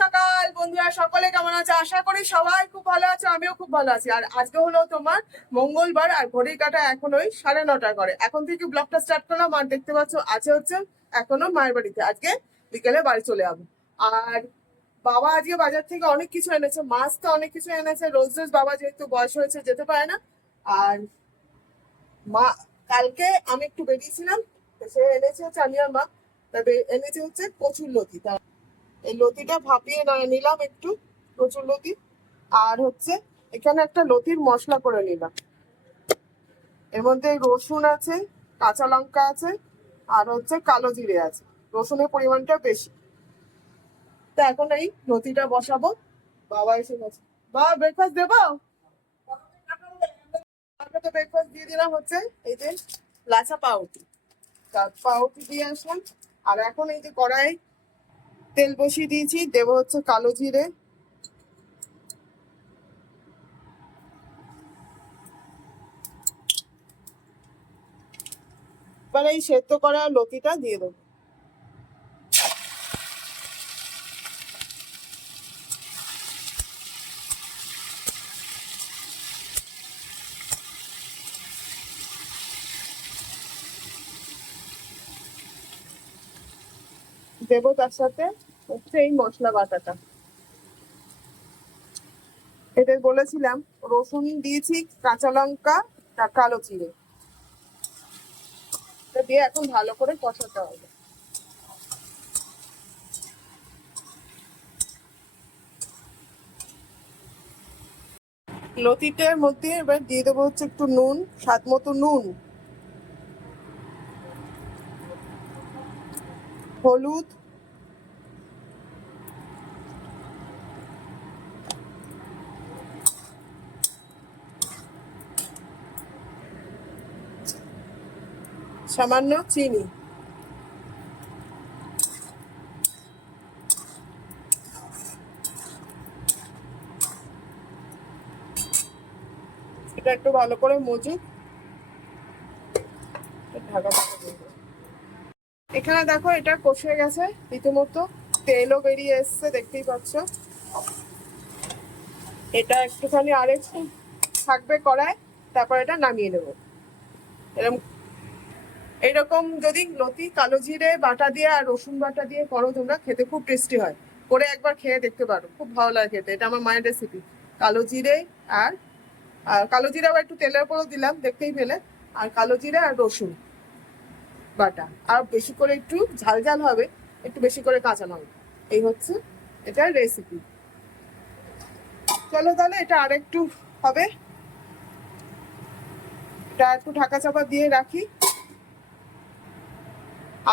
সকাল বন্ধুরা, সকলে কেমন আছে? আশা করি সবাই খুব ভালো আছে, আমিও খুব ভালো আছি। আর আজকে হলো তোমার মঙ্গলবার, আর ঘড়ির কাঁটা এখন ওই 9:30 করে। এখন থেকে ব্লগটা স্টার্ট করলাম। আর দেখতে পাচ্ছ আছে হচ্ছে এখনো মায়ের বাড়িতে, আজকে বিকেলে বাড়ি চলে যাবো। আর বাবা আজকে বাজার থেকে অনেক কিছু এনেছে, মাছ তো অনেক কিছু এনেছে। রোজ রোজ বাবা যেহেতু বয়স হয়েছে যেতে পারে না। আর মা কালকে আমি একটু বেরিয়েছিলাম, সে এনেছে হচ্ছে আমি আর মা, তবে এনেছে হচ্ছে কচুর লতি। এই লতিটা ভাপিয়ে নিলাম একটু, কচুর লতি। আর হচ্ছে এখানে একটা লতির মশলা করে নিলাম। এর মধ্যে রসুন আছে, কাঁচা লঙ্কা আছে, আর হচ্ছে কালো জিরে আছে। রসুনের পরিমাণটা বেশি। তো এখন এই লতিটা বসাবো। বাবা এসে গেছে। বাবা ব্রেকফাস্ট দেবো? আগে তো ব্রেকফাস্ট দিয়ে দিলাম হচ্ছে এই যে লাচা পাউরুটি। পাউরুটি দিয়ে আসলাম। আর এখন এই যে কড়াই তেল বসিয়ে দিয়েছি, দেবো হচ্ছে কালো জিরে। এবার এই সেদ্ধ করা লতিটা দিয়ে দেবো। দেবো তার সাথে হচ্ছে এই মশলা বাটাটা। এটা বলেছিলাম রসুন দিয়েছি, কাঁচা লঙ্কা, কালো জিরে দিয়ে এখন ভালো করে কষাতে হবে। লতিটার মধ্যে এবার দিয়ে দেবো হচ্ছে একটু নুন, স্বাদ মতো নুন, হলুদ, সামান্য চিনি। এটা একটু ভালো করে মজুক, ঢাকা দিয়ে দেবো। এখানে দেখো এটা কষে গেছে রীতিমতো, তেলও বেরিয়ে এসছে দেখতেই পাচ্ছ। এটা একটুখানি আরেকটু থাকবে কড়ায়, তারপর এটা নামিয়ে নেবো। এরকম এইরকম যদি লতি কালো জিরে বাটা দিয়ে আর রসুন বাটা দিয়ে করো তোমরা, খেতে খুব টেস্টি হয়। করে একবার খেয়ে দেখতে পারো, খুব ভালো লাগে খেতে। এটা আমার মায়ের রেসিপি। কালো জিরে আর কালো জিরে আবার একটু তেলের উপরও দিলাম দেখতেই পেলে। আর কালো জিরে আর রসুন বাটা, আর বেশি করে একটু ঝাল ঝাল হবে, একটু বেশি করে কাঁচা লঙ্কা। এই হচ্ছে এটার রেসিপি। চলো তাহলে এটা আর একটু হবে, এটা একটু ঢাকা চাপা দিয়ে রাখি।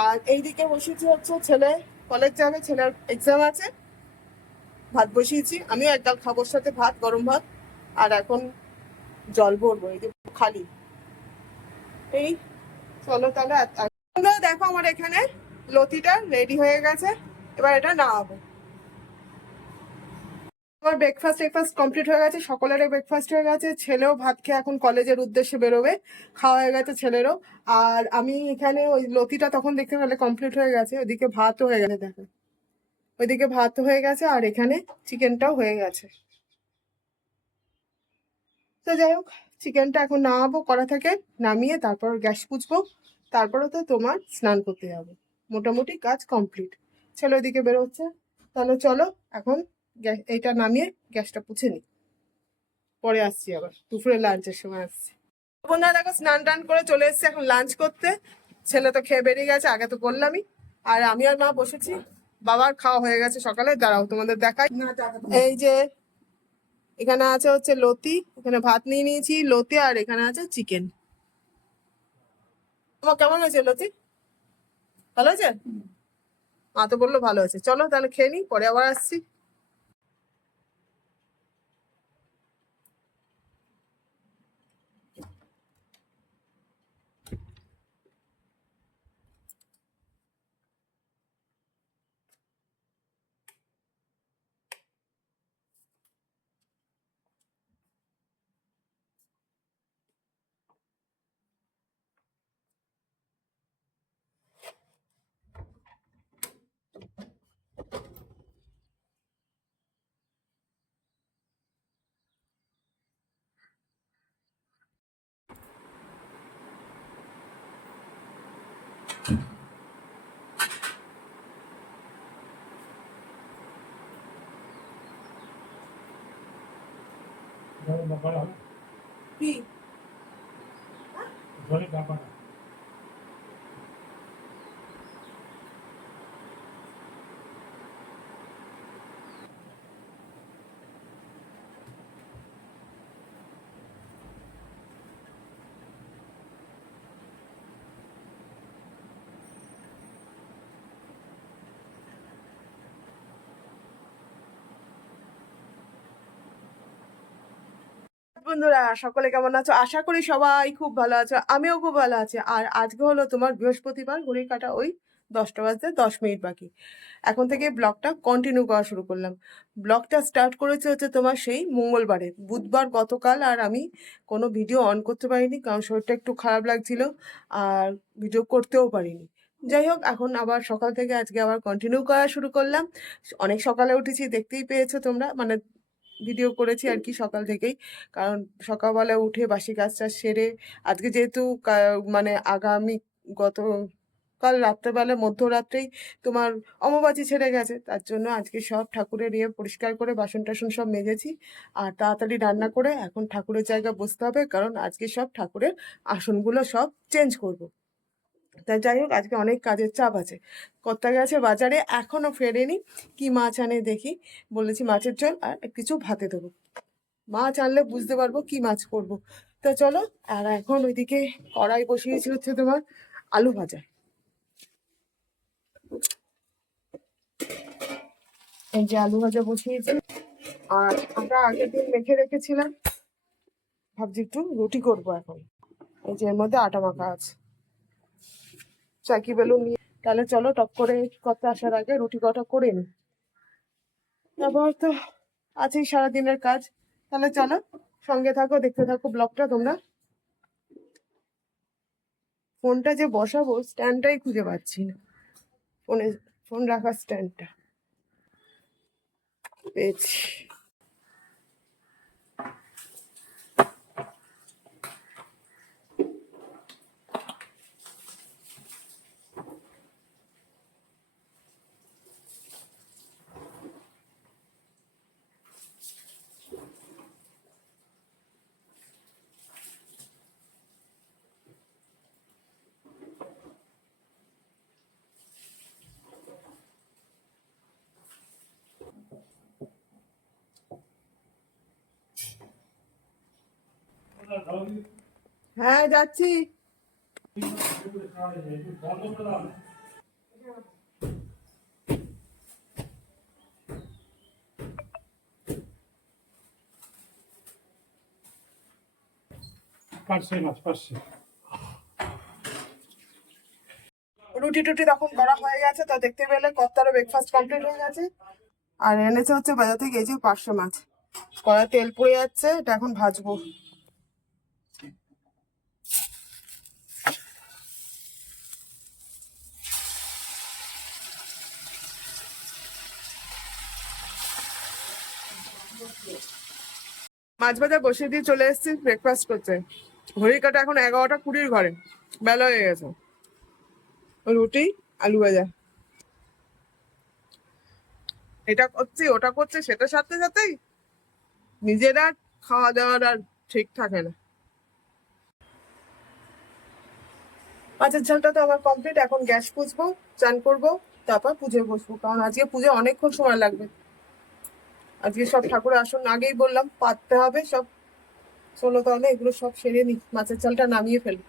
আর এইদিকে বসেছি হচ্ছে ছেলে কলেজ যাবে, ছেলের এক্সাম আছে। ভাত বসিয়েছি, আমিও এক ডাল খাবোর সাথে ভাত, গরম ভাত। আর এখন জল ভরবো, এই যে খালি। এই চলো তাহলে দেখো আমার এখানে লতিটা রেডি হয়ে গেছে। এবার এটা নামাবো। আমার ব্রেকফাস্ট কমপ্লিট হয়ে গেছে, সকলেরই ব্রেকফাস্ট হয়ে গেছে। ছেলেও ভাত খেয়ে এখন কলেজের উদ্দেশ্যে বেরোবে, খাওয়া হয়ে গেছে ছেলেরও। আর আমি এখানে ওই লতিটা তখন দেখতে পেলে কমপ্লিট হয়ে গেছে, ওইদিকে ভাতও হয়ে গেছে দেখো। ওইদিকে ভাত হয়ে গেছে আর এখানে চিকেনটাও হয়ে গেছে। তো যাই হোক, চিকেনটা এখন নামাবো কড়া থেকে, নামিয়ে তারপর গ্যাস পুছবো। তারপরে তো তোমার স্নান করতে যাবো। মোটামুটি কাজ কমপ্লিট। ছেলে ওইদিকে বেরোচ্ছে। তাহলে চলো এখন এইটা নামিয়ে গ্যাসটা পুছে নিই, পরে আসছি, আবার দুপুরে লাঞ্চের সময় আসছি। বন্ধুরা দেখো স্নান টান করে চলে এসছে এখন লাঞ্চ করতে। ছেলে তো খেয়ে বেরিয়ে গেছে, আগে তো বললামই। আর আমি আর মা বসেছি। বাবার খাওয়া হয়ে গেছে সকালে, দাঁড়াও তোমাদের দেখাই। এই যে এখানে আছে হচ্ছে লতি, এখানে ভাত নিয়ে নিয়েছি, লতি, আর এখানে আছে চিকেন। তোমার কেমন হয়েছে লতি? ভালো আছে? মা তো বললো ভালো আছে। চলো তাহলে খেয়ে নিই, পরে আবার আসছি। কি বন্ধুরা, সকলে কেমন আছো? আশা করি সবাই খুব ভালো আছো, আমিও খুব ভালো আছি। আর আজকে হলো তোমার বৃহস্পতিবার, ঘড়ির কাঁটা ওই 10টা বাজতে 10 মিনিট বাকি। এখন থেকে ব্লগটা কন্টিনিউ করা শুরু করলাম। ব্লগটা স্টার্ট করেছে হচ্ছে তোমার সেই মঙ্গলবারে, বুধবার গতকাল। আর আমি কোনো ভিডিও অন করতে পারিনি, কারণ শরীরটা একটু খারাপ লাগছিল আর ভিডিও করতেও পারিনি। যাই হোক, এখন আবার সকাল থেকে আজকে আবার কন্টিনিউ করা শুরু করলাম। অনেক সকালে উঠেছি, দেখতেই পেয়েছো তোমরা, মানে ভিডিও করেছি আর কি সকাল থেকেই। কারণ সকালবেলা উঠে বাসি কাজটা সেরে, আজকে যেহেতু মানে আগামী গতকাল রাত্রেবেলা মধ্যরাত্রেই তোমার অমাবাস্যা ছেড়ে গেছে, তার জন্য আজকে সব ঠাকুরের ইয়ে পরিষ্কার করে বাসন টাসন সব মেজেছি। আর তাড়াতাড়ি রান্না করে এখন ঠাকুরের জায়গা বসতে হবে, কারণ আজকে সব ঠাকুরের আসনগুলো সব চেঞ্জ করব। তা যাই হোক, আজকে অনেক কাজের চাপ আছে। কর্তা গেছে বাজারে, এখনো ফেরেনি। কি মাছ আনে দেখি, বলেছি মাছের ঝোল আর কিছু ভাতে দেবো। মাছ আনলে বুঝতে পারবো কি মাছ করব। তা চলো। আর এখন ওইদিকে কড়াই বসিয়েছি হচ্ছে তোমার আলু ভাজা। এই যে আলু ভাজা বসিয়েছি। আর আমরা আগের দিন মেখে রেখেছিলাম, ভাবছি একটু রুটি করব এখন। এই যে এর মধ্যে আটা মাখা আছে, চাকি বেলুন নিয়ে। তাহলে চলো টক করে করতে আসার আগে রুটি কটা করে নি, তারপর তো আছেই সারাদিনের কাজ। তাহলে চলো, সঙ্গে থাকো, দেখতে থাকো ব্লগটা তোমরা। ফোনটা যে বসাবো স্ট্যান্ডটাই খুঁজে পাচ্ছি না, ফোন রাখার স্ট্যান্ডটা পেয়েছি। হ্যাঁ, যাচ্ছি। রুটি টুটি তখন করা হয়ে গেছে, তা দেখতে পেলে কর্তারও ব্রেকফাস্ট কমপ্লিট হয়ে গেছে। আর এনেছে হচ্ছে বাজার থেকে এই যে পার্শে মাছ। কড়া তেল পড়ে যাচ্ছে, এটা এখন ভাজবো। মাছ ভাজা বসিয়ে দিয়ে চলে এসেছি ব্রেকফাস্ট করতে। ঘড়ির কাটা এখন 11টা 20 ঘরে, বেলা হয়ে গেছে। রুটি আলু ভাজা, এটা করছি ওটা করছে, সেটার সাথে সাথেই নিজের আর খাওয়া দাওয়ার আর ঠিক থাকে না। মাছের ঝালটা তো আমার কমপ্লিট। এখন গ্যাস পুছবো, চান করবো, তারপর পুজোয় বসবো, কারণ আজকে পুজো অনেকক্ষণ সময় লাগবে। আজকে সব ঠাকুরের আসন আগেই বললাম পাততে হবে সব। চলো তাহলে এগুলো সব সেরে নি, মাছের চালটা নামিয়ে ফেলি।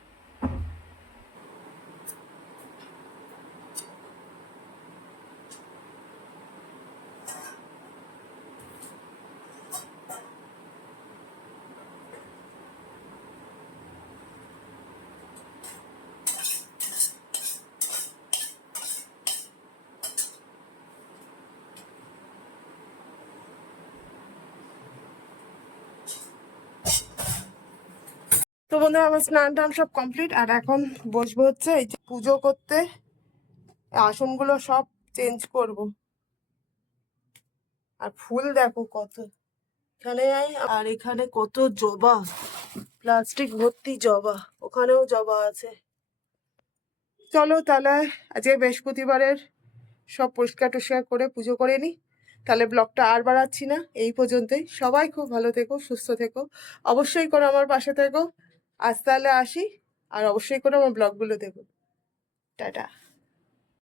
তো বন্ধুরা, আমার স্নান টান সব কমপ্লিট। আর এখন বসবো হচ্ছে এই যে পুজো করতে। আসনগুলো সব চেঞ্জ করব। আর ফুল দেখো কত এখানে, আর এখানে কত জবা, প্লাস্টিক ভর্তি জবা, ওখানেও জবা আছে। চলো তাহলে আজকে বৃহস্পতিবারের সব পরিষ্কার টরিষ্কার করে পুজো করে নিই। তাহলে ব্লগটা আর বাড়াচ্ছি না, এই পর্যন্তই। সবাই খুব ভালো থেকো, সুস্থ থেকো, অবশ্যই করে আমার পাশে থেকো। আজ তাহলে আসি, আর অবশ্যই করে আমার ব্লগগুলো দেখো। টাটা।